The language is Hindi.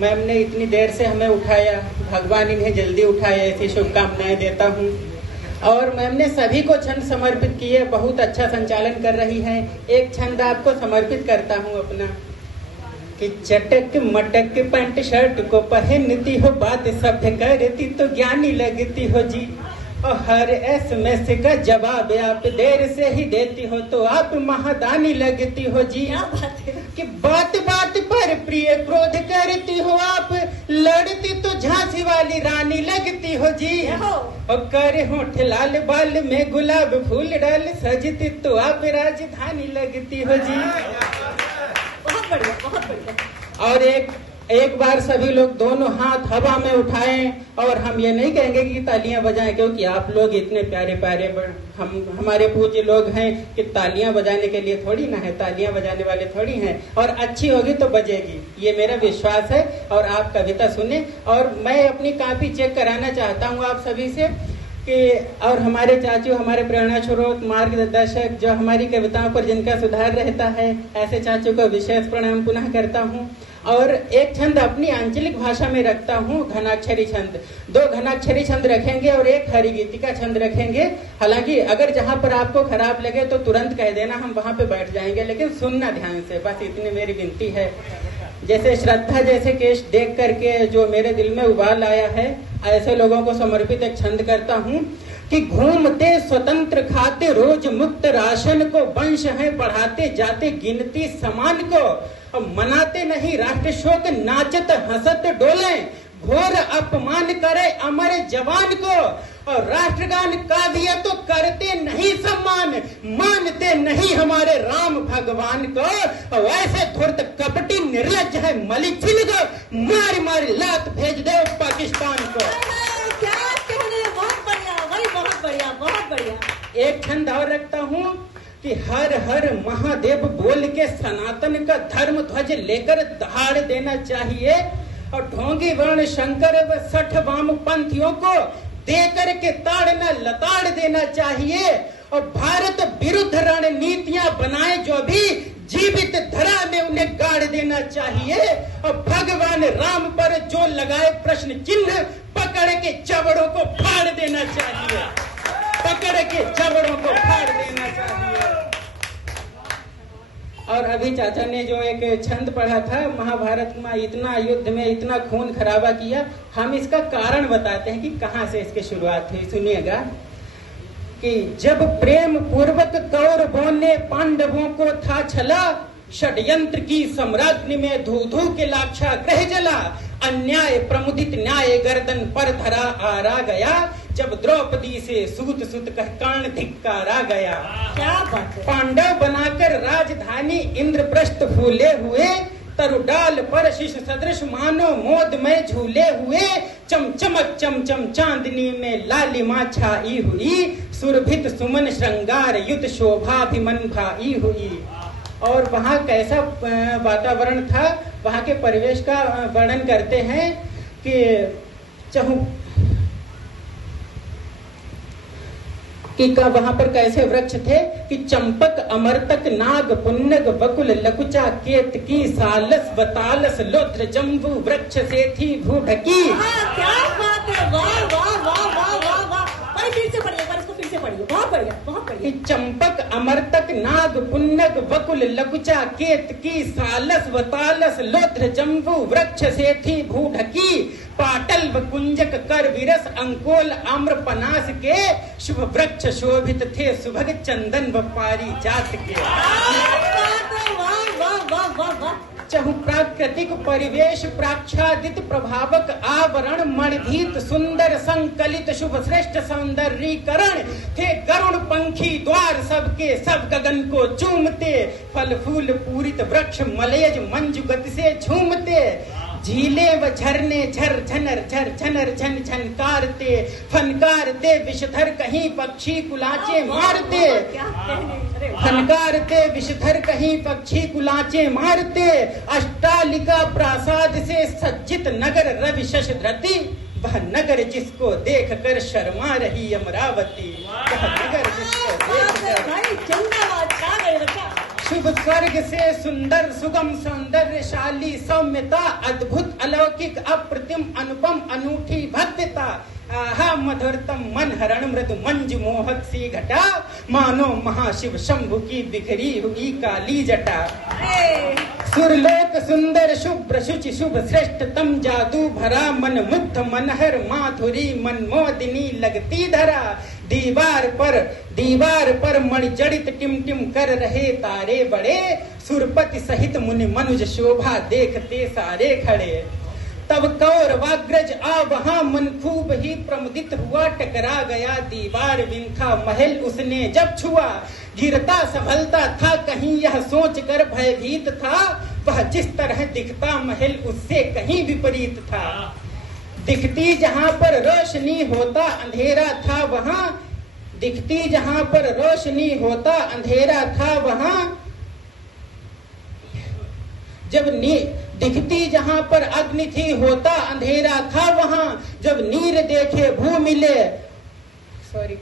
मैम ने इतनी देर से हमें उठाया, भगवान इन्हें जल्दी उठाए, ऐसी शुभकामनाएं देता हूँ। और मैम ने सभी को छंद समर्पित किए, बहुत अच्छा संचालन कर रही हैं। एक छंद आपको समर्पित करता हूँ अपना कि चटक मटक पैंट शर्ट को पहनती हो, बात सभ्य करती तो ज्ञानी लगती हो जी, और हर एसएमएस का जवाब आप देर से ही देती हो तो आप महादानी लगती हो जी। कि बात बात पर प्रिय क्रोध करती हो आप, लड़ती तो झांसी वाली रानी लगती हो जी, और करे होठ लाल बाल में गुलाब फूल डाल, सजती तो आप राजधानी लगती हो जी। बहुत बढ़िया, बहुत बढ़िया। और एक बार सभी लोग दोनों हाथ हवा में उठाएं, और हम ये नहीं कहेंगे कि तालियां बजाएं, क्योंकि आप लोग इतने प्यारे प्यारे हमारे पूज्य लोग हैं कि तालियां बजाने के लिए थोड़ी ना है, तालियां बजाने वाले थोड़ी हैं, और अच्छी होगी तो बजेगी, ये मेरा विश्वास है। और आप कविता सुने, और मैं अपनी कॉपी चेक कराना चाहता हूँ आप सभी से कि, और हमारे चाचू, हमारे प्रेरणा स्रोत, मार्गदर्शक, जो हमारी कविताओं पर जिनका सुधार रहता है, ऐसे चाचू को विशेष प्रणाम पुनः करता हूँ। और एक छंद अपनी आंचलिक भाषा में रखता हूँ, घनाक्षरी छंद। 2 घनाक्षरी छंद रखेंगे और 1 हरिगीतिका छंद रखेंगे। हालांकि अगर जहाँ पर आपको खराब लगे तो तुरंत कह देना, हम वहाँ पे बैठ जाएंगे, लेकिन सुनना ध्यान से, बस इतनी मेरी विनती है। जैसे श्रद्धा जैसे केस देख करके जो मेरे दिल में उबाल आया है, ऐसे लोगों को समर्पित एक छंद करता हूँ कि घूमते स्वतंत्र खाते रोज मुक्त राशन को, वंश है बढ़ाते जाते गिनती समान को, और मनाते नहीं राष्ट्र शोक नाचत हंसत डोले, घोर अपमान करे अमर जवान को, और राष्ट्रगान काव्य तो करते नहीं सम्मान, मानते नहीं हमारे राम भगवान को, और ऐसे धूर्त कपटी निर्लज है मलिक छिन को, मारी मारी लात भेज दे पाकिस्तान को। क्या कहने, बहुत बढ़िया भाई, बहुत बढ़िया, बहुत बढ़िया। एक छंद और रखता हूँ कि हर हर महादेव बोल के सनातन का धर्म ध्वज लेकर दहाड़ देना चाहिए, और ढोंगी वर्ण शंकर व 60 वाम पंथियों को देकर के ताड़ न लताड़ देना चाहिए, और भारत विरुद्ध रणनीतियां बनाए जो भी जीवित धरा में उन्हें गाड़ देना चाहिए, और भगवान राम पर जो लगाए प्रश्न चिन्ह पकड़ के जबड़ों को फाड़ देना चाहिए, पकड़ के जबड़ों को फाड़ देना चाहिए। और अभी चाचा ने जो एक छंद पढ़ा था, महाभारत में इतना युद्ध में इतना खून खराबा किया, हम इसका कारण बताते हैं कि कहाँ से इसकी शुरुआत हुई। सुनिएगा कि जब प्रेम पूर्वक कौरवों ने पांडवों को था छला, षड्यंत्र की सम्राज्ञी में धू धू के लाक्षा ग्रह जला, अन्याय प्रमुदित न्याय गर्दन पर धरा आरा गया, जब द्रौपदी से सूत सूत कह कर्ण धिक्कारा गया। क्या बात है। पांडव बनाकर राजधानी इंद्रप्रस्थ फूले हुए, तरुडाल पर शिश सदृश मानो मोद में झूले हुए, चमचमक चमचम चांदनी में लालिमा छाई हुई, सुरभित सुमन श्रृंगार युद्ध शोभा भिमन भाई हुई। और वहाँ कैसा वातावरण था, वहाँ के परिवेश का वर्णन करते हैं कि वहाँ पर कैसे वृक्ष थे कि चंपक अमरतक नाग पुन्नग बकुल लकुचा केतकी सालस बतालस लोत्र जम्बू वृक्ष से थी भू ढकी। क्या बात है, वाह वाह वाह वाह वाह वाह। फिर से पढ़िए, इसको फिर से पढ़िए, बहुत बढ़िया, बहुत बढ़िया। चंपक अमरतक नाग पुन्नग बकुल लकुचा केतकी सालस वतालस लोत्र जम्बू वृक्ष से थी भू ढकी, पाटल व कुंजक कर विरस अंकोल आम्र पनास के, शुभ वृक्ष शोभित थे सुभग चंदन व पारिजात के। चहु प्राकृतिक परिवेश प्राच्छादित प्रभावक आवरण मणिभीत सुंदर संकलित शुभ श्रेष्ठ सौंदर्यीकरण थे, गरुण पंखी द्वार सबके सब गगन को चूमते, फल फूल पूरित वृक्ष मलयज मंजु गति से झूमते, झीले व झरने झर झनर झर झनर झन झनकारते, फनकारते विषधर कहीं पक्षी कुलाचे मारते, फनकारते विषधर कहीं पक्षी कुलाचे मारते, अष्टालिका प्रासाद से सज्जित नगर रवि शश धृति, वह नगर जिसको देख कर शर्मा रही अमरावती, वह नगर जिसको देख कर शुभ स्वर्ग से सुंदर सुगम सौंदर्यशाली सौम्यता अद्भुत अलौकिक अप्रतिम अनुपम अनूठी भव्यता आहा मधुरतम मन हरण मृदु मंज मोहक सी घटा मानो महाशिव शंभु की बिखरी हुई काली जटा सुरलोक सुंदर शुभ्र शुचि शुभ श्रेष्ठतम जादू भरा मन मुग्ध मनहर माधुरी मनमोदिनी लगती धरा दीवार पर मणिजड़ित टिमटिम कर रहे तारे बड़े सुरपति सहित मुनि मनुज शोभा देखते सारे खड़े तब कौरवाग्रज आ वहां मन खूब ही प्रमुदित हुआ टकरा गया दीवार विंथा महल उसने जब छुआ गिरता संभलता था कहीं यह सोच कर भयभीत था वह जिस तरह दिखता महल उससे कहीं विपरीत था दिखती जहां पर रोशनी होता अंधेरा था वहां दिखती जहां पर रोशनी होता अंधेरा था वहां दिखती जहां पर अग्नि थी होता अंधेरा था वहां जब नीर देखे भू मिले सॉरी